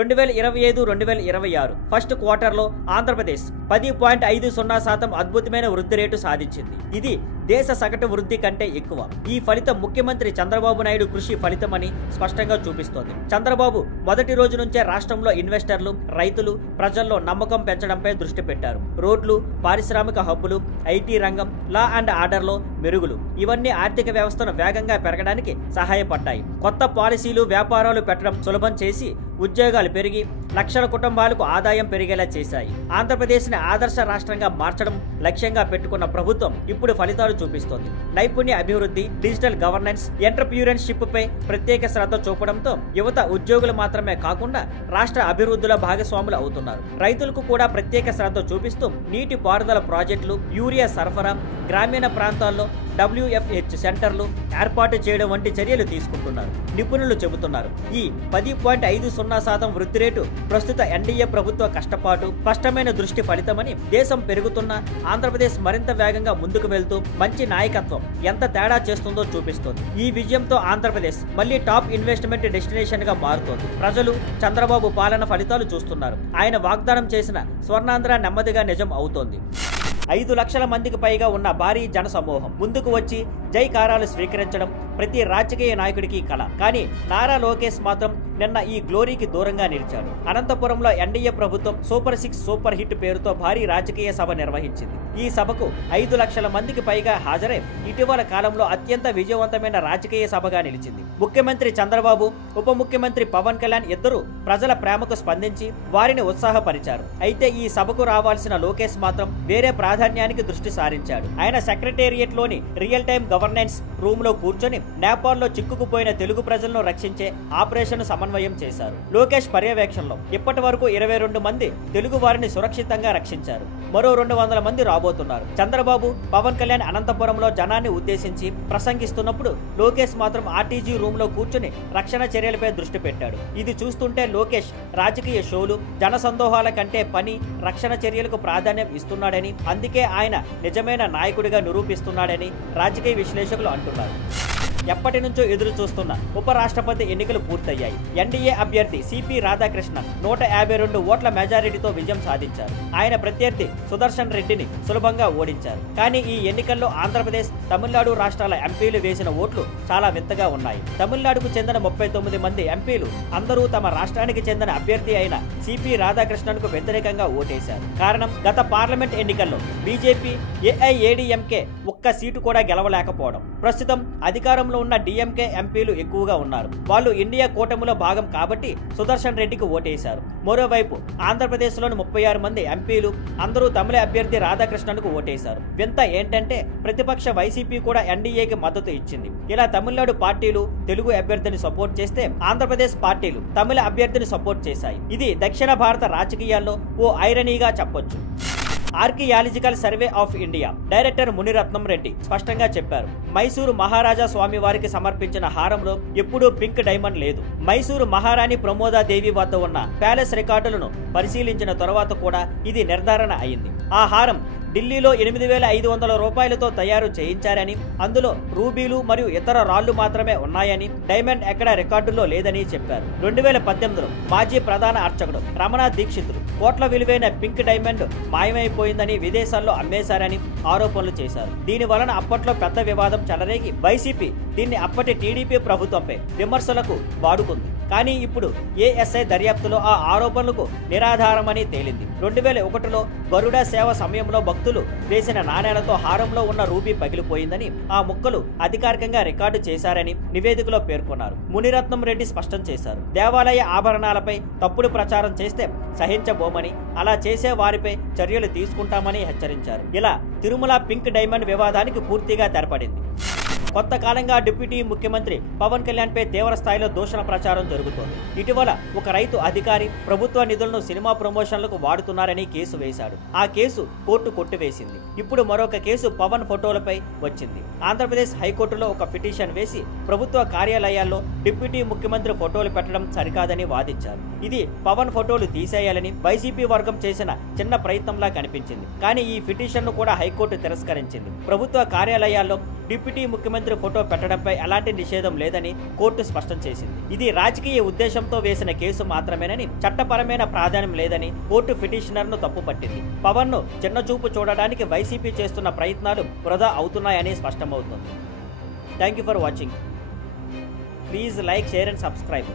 2025-2026 first క్వార్టర్లో ఆంధ్రప్రదేశ్ 10.50% అద్భుతమైన వృద్ధి రేటు సాధించింది. ఇది దేశ సగటు వృద్ధి కంటే ఎక్కువ. ఈ ఫలితం ముఖ్యమంత్రి చంద్రబాబు నాయుడు కృషి ఫలితమని స్పష్టంగా చూపిస్తోంది. చంద్రబాబు మొదటి రోజు నుంచే రాష్ట్రంలో ఇన్వెస్టర్లు, రైతులు, ప్రజల్లో నమ్మకం పెంచడంపై దృష్టి పెట్టారు. రోడ్లు, పారిశ్రామిక హబ్బులు, ఐటీ రంగం, లా అండ్ ఆర్డర్లో మెరుగులు ఇవన్నీ ఆర్థిక వ్యవస్థను వేగంగా పెరగడానికి సహాయపడ్డాయి. కొత్త పాలసీలు, వ్యాపారాలు పెట్టడం సులభం చేసి ఉద్యోగాలు పెరిగి లక్షల కుటుంబాలకు ఆదాయం పెరిగేలా చేశాయి. ఆంధ్రప్రదేశ్ని ఆదర్శ రాష్ట్రంగా మార్చడం లక్ష్యంగా పెట్టుకున్న ప్రభుత్వం ఇప్పుడు ఫలితాలు చూపిస్తోంది. నైపుణ్య అభివృద్ధి, డిజిటల్ గవర్నెన్స్, ఎంటర్‌ప్రెన్యూర్‌షిప్ పై ప్రత్యేక శ్రద్ధ చూపడంతో యువత ఉద్యోగులు మాత్రమే కాకుండా రాష్ట్ర అభివృద్ధిలో భాగస్వాములు అవుతున్నారు. రైతులకు కూడా ప్రత్యేక శ్రద్ధ చూపిస్తూ నీటి పారుదల ప్రాజెక్టులు, యూరియా సరఫరా, గ్రామీణ ప్రాంతాల్లో WFH సెంటర్లు ఏర్పాటు చేయడం వంటి చర్యలు తీసుకుంటున్నారు. నిపుణులు చెబుతున్నారు, ఈ 10.50% వృద్ధి రేటు ప్రస్తుత ఎన్డీఏ ప్రభుత్వ కష్టపాటు, స్పష్టమైన దృష్టి ఫలితమని, దేశం పెరుగుతున్న ఆంధ్రప్రదేశ్ మరింత వేగంగా ముందుకు వెళ్తూ మంచి నాయకత్వం ఎంత తేడా చేస్తుందో చూపిస్తోంది. ఈ విజయంతో ఆంధ్రప్రదేశ్ మళ్లీ టాప్ ఇన్వెస్ట్మెంట్ డెస్టినేషన్ గా మారుతోంది. ప్రజలు చంద్రబాబు పాలన ఫలితాలు చూస్తున్నారు. ఆయన వాగ్దానం చేసిన స్వర్ణాంధ్ర నెమ్మదిగా నిజం అవుతోంది. 5 లక్షల మందికి పైగా ఉన్న భారీ జన సమూహం ముందుకు వచ్చి జైకారాలు స్వీకరించడం ప్రతి రాజకీయ నాయకుడికి కల. కానీ నారా లోకేష్ మాత్రం నిన్న ఈ గ్లోరీకి దూరంగా నిలిచాడు. అనంతపురంలో ఎన్డీఏ ప్రభుత్వం సూపర్ 6 సూపర్ హిట్ పేరుతో భారీ రాజకీయ సభ నిర్వహించింది. ఈ సభకు 5 లక్షల మందికి పైగా హాజరై ఇటీవల కాలంలో అత్యంత విజయవంతమైన రాజకీయ సభగా నిలిచింది. ముఖ్యమంత్రి చంద్రబాబు, ఉప ముఖ్యమంత్రి పవన్ కళ్యాణ్ ఇద్దరు ప్రజల ప్రేమకు స్పందించి వారిని ఉత్సాహపరిచారు. అయితే ఈ సభకు రావాల్సిన లోకేష్ మాత్రం వేరే ప్రాధాన్యానికి దృష్టి సారించాడు. ఆయన సెక్రటేరియట్ లోని రియల్ టైం గవర్నెన్స్ రూమ్ లో కూర్చొని నేపాల్లో చిక్కుకుపోయిన తెలుగు ప్రజలను రక్షించే ఆపరేషన్ సమన్వయం చేశారు. లోకేష్ పర్యవేక్షణలో ఇప్పటి వరకు 22 మంది తెలుగు వారిని సురక్షితంగా రక్షించారు. మరో 200 మంది రాబోతున్నారు. చంద్రబాబు, పవన్ కళ్యాణ్ అనంతపురంలో జనాన్ని ఉద్దేశించి ప్రసంగిస్తున్నప్పుడు లోకేష్ మాత్రం ఆర్టీజీ రూమ్ లో కూర్చొని రక్షణ చర్యలపై దృష్టి పెట్టాడు. ఇది చూస్తుంటే లోకేష్ రాజకీయ షోలు, జన సందోహాల కంటే పని, రక్షణ చర్యలకు ప్రాధాన్యం ఇస్తున్నాడని, అందుకే ఆయన నిజమైన నాయకుడిగా నిరూపిస్తున్నాడని రాజకీయ విశ్లేషకులు అంటున్నారు. ఎప్పటి నుంచో ఎదురు చూస్తున్న ఉపరాష్ట్రపతి ఎన్నికలు పూర్తయ్యాయి. ఎన్డీఏ అభ్యర్థి సిపి రాధాకృష్ణన్ 152 ఓట్ల మెజారిటీతో విజయం సాధించారు. ఆయన ప్రత్యర్థి సుదర్శన్ రెడ్డిని సులభంగా ఓడించారు. కానీ ఈ ఎన్నికల్లో ఆంధ్రప్రదేశ్, తమిళనాడు రాష్ట్రాల ఎంపీలు వేసిన ఓట్లు చాలా వింతగా ఉన్నాయి. తమిళనాడుకు చెందిన 39 మంది ఎంపీలు అందరూ తమ రాష్ట్రానికి చెందిన అభ్యర్థి అయిన సిపి రాధాకృష్ణన్ కు వ్యతిరేకంగా ఓటేశారు. కారణం, గత పార్లమెంట్ ఎన్నికల్లో బీజేపీ, ఏఐఏడీఎంకే ఒక్క సీటు కూడా గెలవలేకపోవడం. ప్రస్తుతం అధికారంలో ఉన్న డిఎంకే ఎంపీలు ఎక్కువగా ఉన్నారు. వాళ్ళు ఇండియా కూటమిలో భాగం కాబట్టి సుదర్శన్ రెడ్డికి ఓటేశారు. మరోవైపు ఆంధ్రప్రదేశ్లోని 36 మంది ఎంపీలు అందరూ తమిళ అభ్యర్థి రాధాకృష్ణన్కు ఓటేశారు. వింత ఏంటంటే ప్రతిపక్ష వైసీపీ కూడా ఎన్డీఏకి మద్దతు ఇచ్చింది. ఇలా తమిళనాడు పార్టీలు తెలుగు అభ్యర్థిని సపోర్ట్ చేస్తే ఆంధ్రప్రదేశ్ పార్టీలు తమిళ అభ్యర్థిని సపోర్ట్ చేశాయి. ఇది దక్షిణ భారత రాజకీయాల్లో ఓ ఐరనీగా చెప్పొచ్చు. Archaeological survey of India director Muniratnam Reddy స్పష్టంగా చెప్పారు, మైసూరు మహారాజా స్వామి వారికి సమర్పించిన హారంలో ఎప్పుడూ పింక్ డైమండ్ లేదు. మైసూరు మహారాణి ప్రమోదాదేవి వద్ద ఉన్న ప్యాలెస్ రికార్డులను పరిశీలించిన తర్వాత కూడా ఇది నిర్ధారణ అయింది. ఆ హారం ఢిల్లీలో 8,500 రూపాయలతో తయారు చేయించారని, అందులో రూబీలు మరియు ఇతర రాళ్లు మాత్రమే ఉన్నాయని, డైమండ్ ఎక్కడా రికార్డుల్లో లేదని చెప్పారు. 2018లో మాజీ ప్రధాన అర్చకుడు రమణ దీక్షితులు కోట్ల విలువైన పింక్ డైమండ్ మాయమైపోయిందని, విదేశాల్లో అమ్మేశారని ఆరోపణలు చేశారు. దీని వలన అప్పట్లో పెద్ద వివాదం చెలరేగి వైసీపీ దీన్ని అప్పటి టీడీపీ ప్రభుత్వంపై విమర్శలకు వాడుకుంది. కానీ ఇప్పుడు ఏఎస్ఐ దర్యాప్తులో ఆ ఆరోపణలకు నిరాధారమని తేలింది. 2001లో గరుడ సేవ సమయంలో భక్తులు వేసిన నాణేలతో హారంలో ఉన్న రూబీ పగిలిపోయిందని, ఆ ముక్కలు అధికారికంగా రికార్డు చేశారని నివేదికలో పేర్కొన్నారు. మునిరత్నం రెడ్డి స్పష్టం చేశారు, దేవాలయ ఆభరణాలపై తప్పుడు ప్రచారం చేస్తే సహించబోమని, అలా చేసే వారిపై చర్యలు తీసుకుంటామని హెచ్చరించారు. ఇలా తిరుమల పింక్ డైమండ్ వివాదానికి పూర్తిగా తెరపడింది. కొంతకాలంగా డిప్యూటీ ముఖ్యమంత్రి పవన్ కళ్యాణ్ పై తీవ్ర స్థాయిలో దూషణ ప్రచారం జరుగుతోంది. ఇటీవల ఒక రైతు అధికారి ప్రభుత్వ నిధులను సినిమా ప్రమోషన్లకు వాడుతున్నారని కేసు వేశాడు. ఆ కేసు కోర్టు కొట్టివేసింది. ఇప్పుడు మరొక కేసు పవన్ ఫోటోలపై వచ్చింది. ఆంధ్రప్రదేశ్ హైకోర్టులో ఒక పిటిషన్ వేసి ప్రభుత్వ కార్యాలయాల్లో డిప్యూటీ ముఖ్యమంత్రి ఫోటోలు పెట్టడం సరికాదని వాదించారు. ఇది పవన్ ఫోటోలు తీసేయాలని వైసీపీ వర్గం చేసిన చిన్న ప్రయత్నంలా కనిపించింది. కానీ ఈ పిటిషన్ను కూడా హైకోర్టు తిరస్కరించింది. ప్రభుత్వ కార్యాలయాల్లో డిప్యూటీ ముఖ్యమంత్రి ముఖ్యమంత్రి ఫోటో పెట్టడంపై ఎలాంటి నిషేధం లేదని కోర్టు స్పష్టం చేసింది. ఇది రాజకీయ ఉద్దేశంతో వేసిన కేసు మాత్రమేనని, చట్టపరమైన ప్రాధాన్యం లేదని కోర్టు పిటిషనర్ను తప్పుపట్టింది. పవన్ను చిన్నచూపు చూడడానికి వైసీపీ చేస్తున్న ప్రయత్నాలు వృధా అవుతున్నాయని స్పష్టమవుతుంది. Thank you for watching. Please like, share and subscribe.